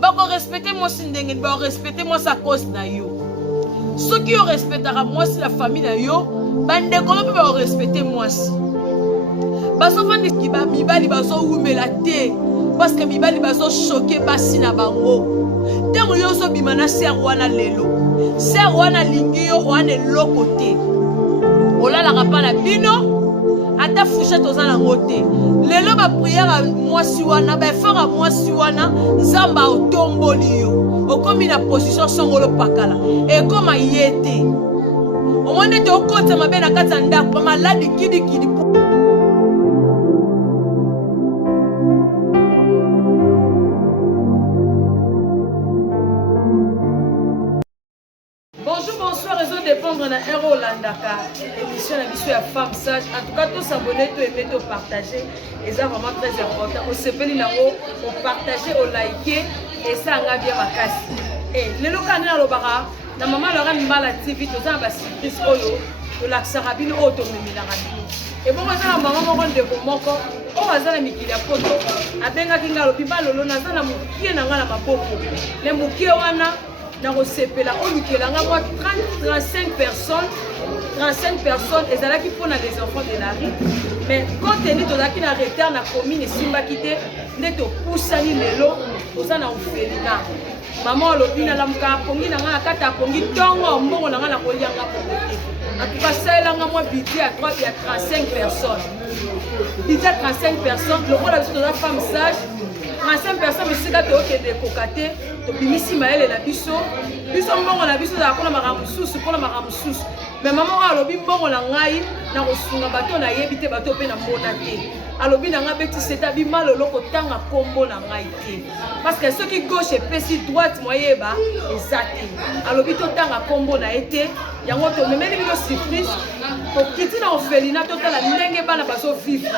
Bako respecter moi si ndenge ba respecter moi sa cause na yo. Ceux qui respectera moi si la famille na yo, bande ko ba respecter moi si. Baso fandi ki ba mibali baso umela te parce que mibali baso choquer basi na bango. Tango yo so bimana ser wana lelo. Ser wana lingi yo wana lokote. Olala kapa na bino. Ata fouchette aux alangote. Lelo ba prière à moi si wana, ba faire à moi si wana, nzamba o tomboli yo. O komi na position songolo pakala. Et comme ayete. O monde te okota mabe na kata ndako, pa maladi kidi. Bonsoir, réseau dépendre na Héros Landaka. Émission la mission à femme sage. En tout cas, tous s'abonner, tous aimer, tous partager. Et ça vraiment très important. On se fait là-haut, on partager, on liker. Et ça, on a bien ma casse. Et le local na lobara, na maman leur a mis mal à TV, tout ça, bah c'est plus olo. Le lac Sarabine, auto mimi la radio. Et bon, ça, maman m'a rendu pour mon corps. On va ça la mikili à poto. A benga kinga lo pipa lolo na ça na mukie na ngala mapoko. Les mukie wana. Dans le CP, on lui a 35 personnes et c'est là qui font les enfants de la rue. Mais quand on est dans la retard, on a commis les simba quitté, on est au poussani lelo, on a fait maman lobi na lamka pongi na nga kata pongi tongo mbongo na nga na kolianga pongi. En tout cas, ça là moi budget à 35 personnes. Budget 35 personnes, le rôle de la femme sage. 35 personnes, mais c'est que tu es cocaté, tu es mis Maël et la biso. Biso mbongo la biso za kona maramususu, kona maramususu. Mais maman a lobi mbongo la ngai na kosunga bato na yebite bato pe na mona te. Alobi na nga beti seta bi mal loko tanga kombo na ngai te. Parce que ceux qui gauche et pesi droite moyeba ezate. Alobi to tanga kombo na été, yango to memeli bino surprise. To kiti na ofelina totala ndenge bana baso vivre.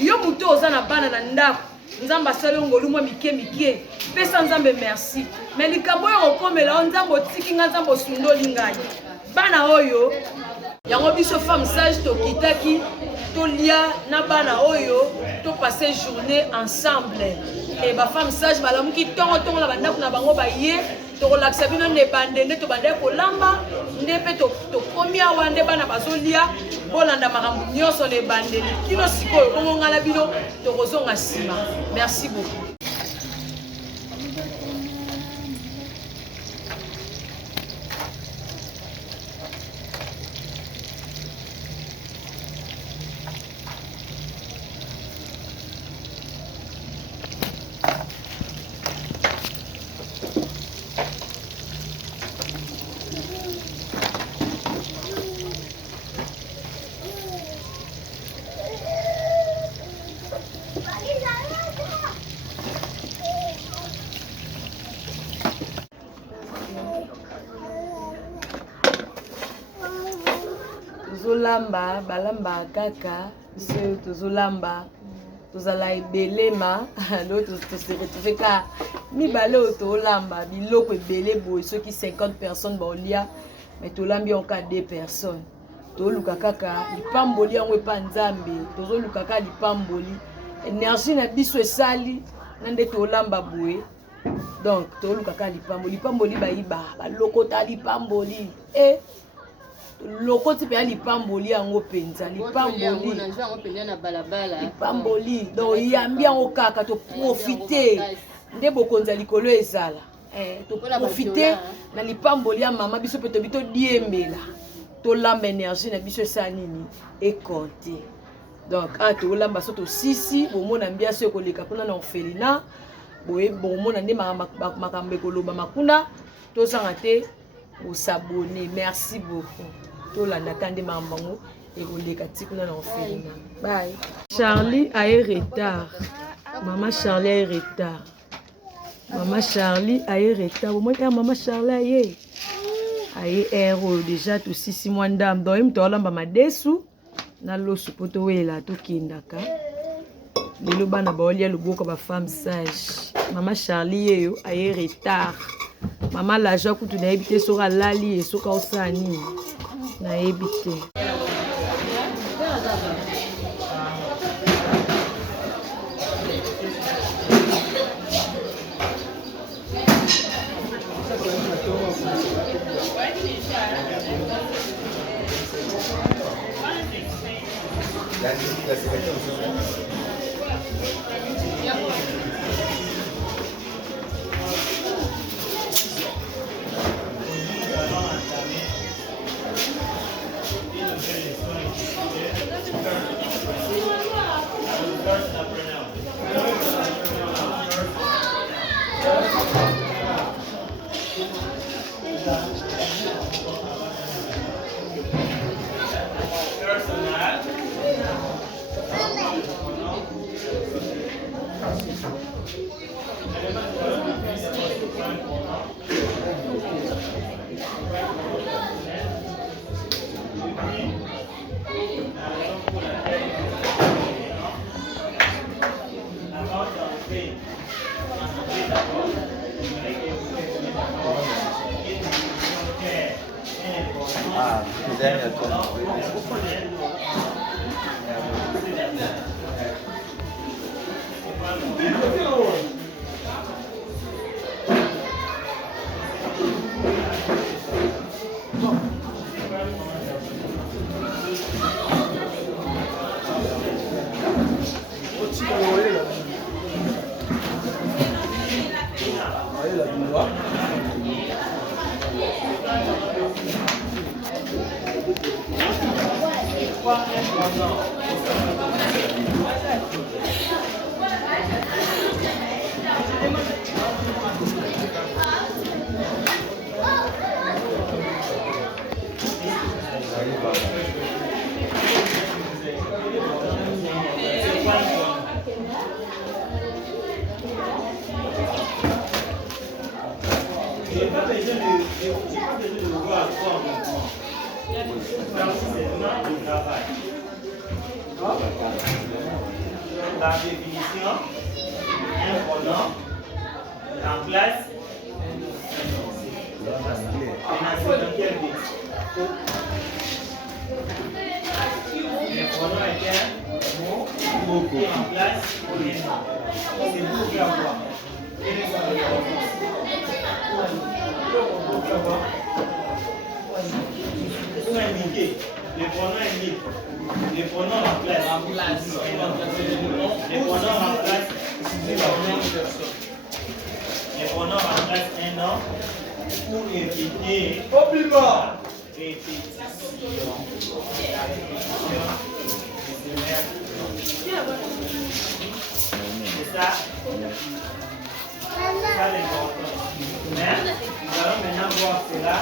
Yo muto oza na bana na ndako. Nzamba salongo lumwa mike pesa nzambe merci mais likambo yo komela nzambo tiki nzambo sundoli ngai bana oyo yango biso femme sage to kitaki to lia na bana oyo to passer journée ensemble et ba femme sage balamuki tongo la banda kuna bango ba ye to relaxa bino ne bande to bande ko lamba ndepe to komi awa nde bana bazolia bolanda makambo nyonso le bande kino sikoyo bongo ngala bino to kozonga sima. Merci beaucoup. Tozolamba balamba kaka se tozolamba tozala ebelema lo toseretife ka mibale oyo tolamba biloko ebele boye soki 50 personnes baolia mais tolambi en cas 2 personnes toluka kaka lipamboli yango epa nzambe tozoluka kaka lipamboli énergie na biso esali na nde tolamba boye donc toluka kaka lipamboli bayiba balokota lipamboli lokoti pe lipamboli yango penza lipamboli donc yambi yango kaka to profiter nde bokonza likolo ezala to profiter na lipamboli ya mama biso pe to bito diembela to lamba énergie na biso sa nini et compter donc to lamba soto sisi bomona mbiaso koleka pona na orphelinat boye bomona nde makambe koloba makuna to sanga te au s'abonner. Merci beaucoup. Tout la nakande mambango et vous les katikuna na orphelinat. Bye. Charlie a eu retard. Maman Charlie a eu retard. Maman Charlie a eu retard. Au moins maman Charlie a eu héros déjà tout 6 mois d'âme. Donc il me tola mama desu na lo supoto wela to kindaka. Lelo bana baolia loboko ba femme sage. Maman Charlie a eu retard. Maman la joie que tu n'as évité sera lali et soka osani na évité. Ah, design ya toi. J'ai pas besoin de le voir en mouvement. C'est vraiment du travail. La définition, un pronom, en classe, dans quel but? Le pronom est un mot qui en place pour les noms. C'est vous qui avoir. Quel est son référence? Pour indiquer, les pronoms indiquent, les pronoms remplacent. Les pronoms remplacent les pronoms remplacent un nom pour éviter répétition. C'est ça? C'est ça l'important. Mais nous allons maintenant voir cela.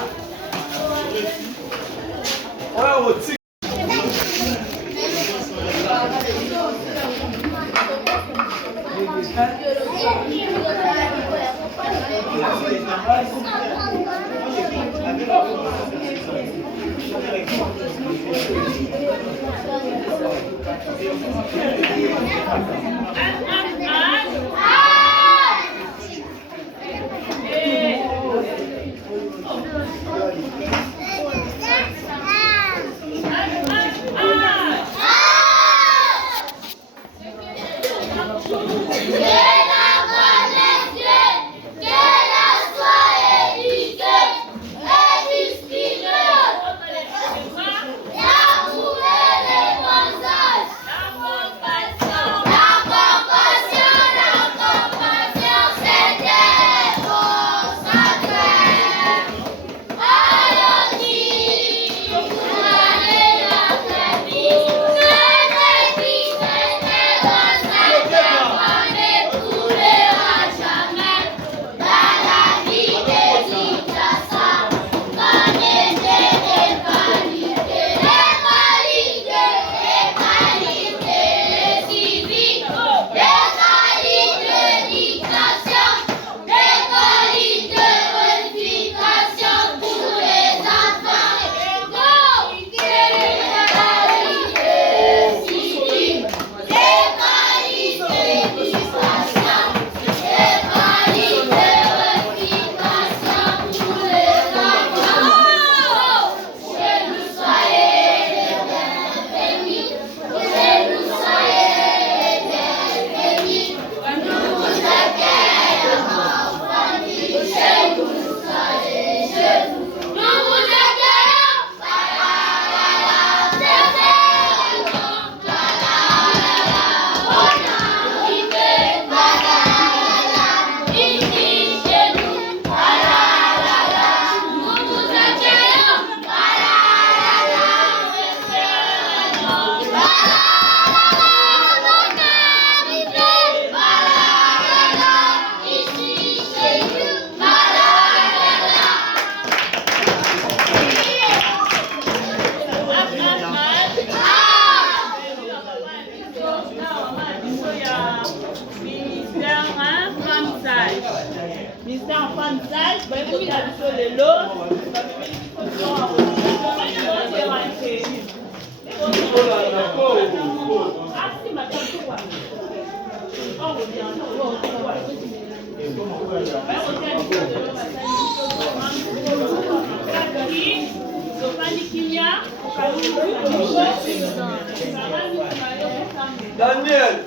Daniel.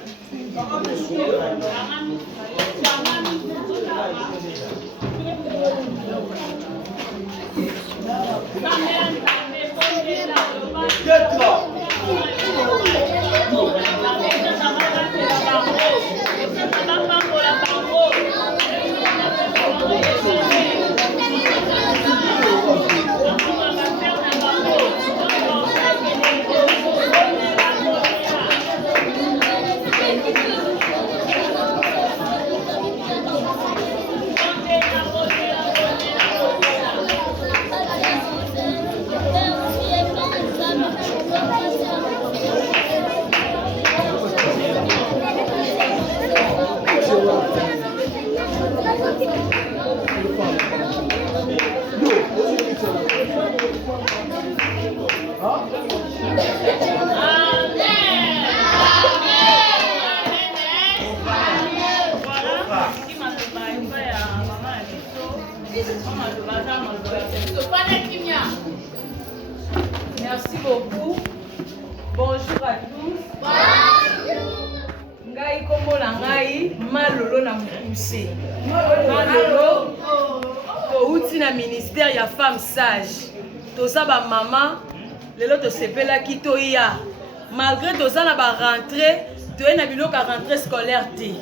Merci beaucoup. Bonjour à tous. Bonjour. Ngai kombo na ngai malolo na mukuse. Malolo to uti na ministère ya femme sage. To sa ba mama lelo to sepela ki to ya. Malgré to sa na ba rentrée, to na biloko rentrée scolaire te.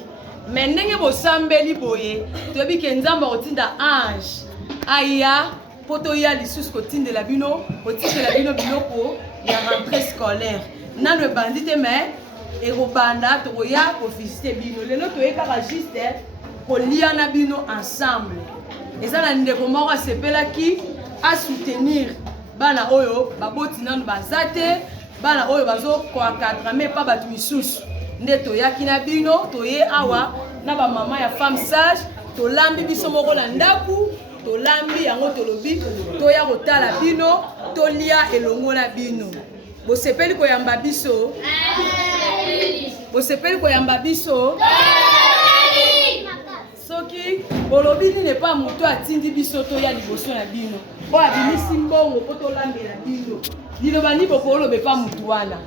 Mais ndenge bo sambeli boye, to bi kenzamba otinda ange. Aya poto ya lisusu kotindela bino otindela bino biloko ya rentrée scolaire nano bandite mais ekobanda tokoya kovisite bino lelo toyekaka juste kolia na bino ensemble eza na ndeko moko asepelaki asoutenir bana oyo baboti nano baza te bana oyo bazokoacadrame pa bato misusu nde toyaki na bino toye awa na bamama ya femme sage tolambi biso moko na ndaku tolambi yango tolobi toya kotala bino tolia elongo na bino bosepeli koyamba biso bosepeli koyamba biso soki bolobi nini pa moto atindi biso toya liboso na bino po abimisi mbongo po tolambela bino liloba ni bokolobe pa motu wana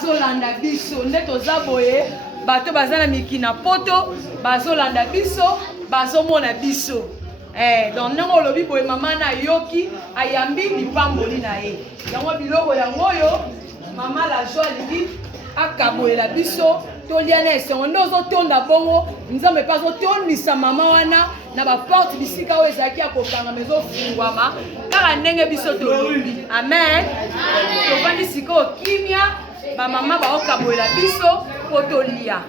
bazolanda biso nde toza boye bato baza na mikina poto bazolanda biso bazomona biso donc ndenge olobi boye mama na yoki ayambi lipamboli na ye yango biloko yango oyo mama la joie alingi akaboyela biso tolia na esongo nde ozotonda bongo nzambe mpe azotondisa mama wana na baporte bisika oyo ezalaki ya kokangama ezofungwama kaka ndenge biso tolobi amen tovandi sikoyo kimia bamama baokaboyela biso po tolia